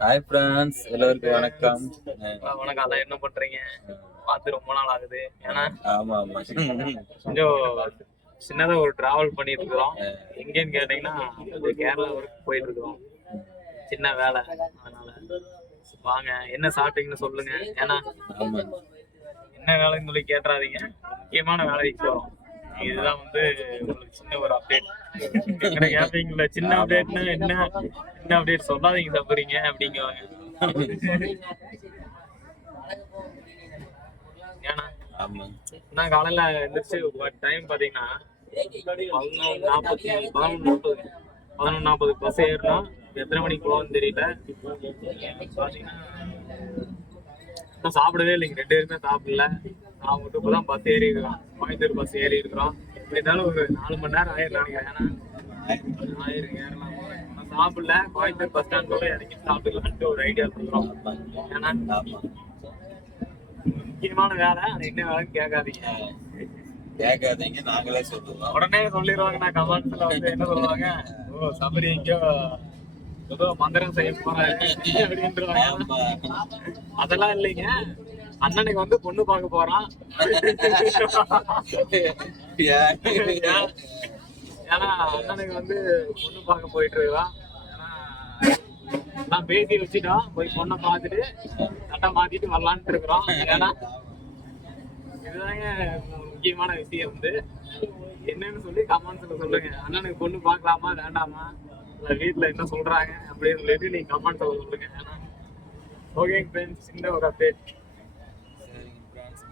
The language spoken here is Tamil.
ஹாய் ஃப்ரெண்ட்ஸ் எல்லோருக்கும் வணக்கம். வணக்கம். அதான் என்ன பண்றீங்க? பார்த்து ரொம்ப நாள் ஆகுது. ஏன்னா ஆமா ஆமா. கொஞ்சம் சின்னதா ஒரு டிராவல் பண்ணிட்டு இருக்கிறோம் எங்கேன்னு கேட்டீங்கன்னா கேரளா வரைக்கும் போயிட்டு இருக்கிறோம் சின்ன வேலை. அதனால வாங்க. என்ன சாப்பிட்டீங்கன்னு சொல்லுங்க. ஏன்னா என்ன வேலைன்னு சொல்லி கேட்டுறாதீங்க. முக்கியமான வேலைக்கு போறோம். இதுதான் வந்து உங்களுக்கு சின்ன ஒரு அப்டேட் எங்களை கேட்பீங்களா சின்ன அப்டேட்னா என்ன? என்ன அப்டேட் சொல்லாதீங்க தப்புறீங்க அப்படிங்குவாங்க. ஏன்னா ஆமா நான் காலையில எந்திரிச்சு டைம் பாத்தீங்கன்னா பதினொன்று நாற்பத்தி பதினொன்று நாற்பது பதினொன்று நாற்பது பஸ் ஏறினா எத்தனை மணிக்கு போகணும்னு தெரியல. பாத்தீங்கன்னா இன்னும் சாப்பிடவே இல்லைங்க ரெண்டு பேருமே சாப்பிடல. நான் மட்டும் இப்பதான் பஸ் ஏறி இருக்கிறோம் கோயம்புத்தூர் பஸ் ஏறி இருக்கிறோம் இருந்தாலும் ஒரு நாலு மணி நேரம் நினைக்கிறேன். ஏன்னா ஆயிரம் ஏறலாம் நான் சாப்பிடல. கோயம்புத்தூர் பஸ் ஸ்டாண்டோட இறங்கி சாப்பிடலான்ட்டு ஒரு ஐடியா இருக்கிறோம் ஏன்னா முக்கியமான வேலை ஆனா என்ன வேலைன்னு கேட்காதீங்க. கேட்காதீங்க. நாங்களே சொல்லுவோம் உடனே சொல்லிடுவாங்க நான் கமெண்ட்ஸ்ல வந்து என்ன சொல்லுவாங்க? ஓ சபரி எங்கேயோ ஏதோ மந்திரம் செய்ய போறாங்க அப்படின்றாங்க. அதெல்லாம் இல்லைங்க. அண்ணனுக்கு வந்து பொண்ணு பார்க்க போறான். ஏன்? ஏன்? ஏன்னா அண்ணனுக்கு வந்து பொண்ணு பார்க்க போயிட்டு இருக்கான். நான் பேசி வச்சுட்டோம். போய் பொண்ணை பார்த்துட்டு சட்டை மாத்திட்டு வரலான்ட்டு இருக்கிறோம். ஏன்னா இதுதாங்க முக்கியமான விஷயம் வந்து. என்னன்னு சொல்லி கமெண்ட்ஸ்ல சொல்லுங்க. அண்ணனுக்கு பொண்ணு பார்க்கலாமா வேண்டாமா? இல்ல என்ன சொல்றாங்க அப்படின்னு சொல்லிட்டு நீங்க கமெண்ட்ஸ்ல சொல்லுங்க. ஏன்னா ஓகே ஃப்ரெண்ட்ஸ் இந்த ஒரு அப்டேட்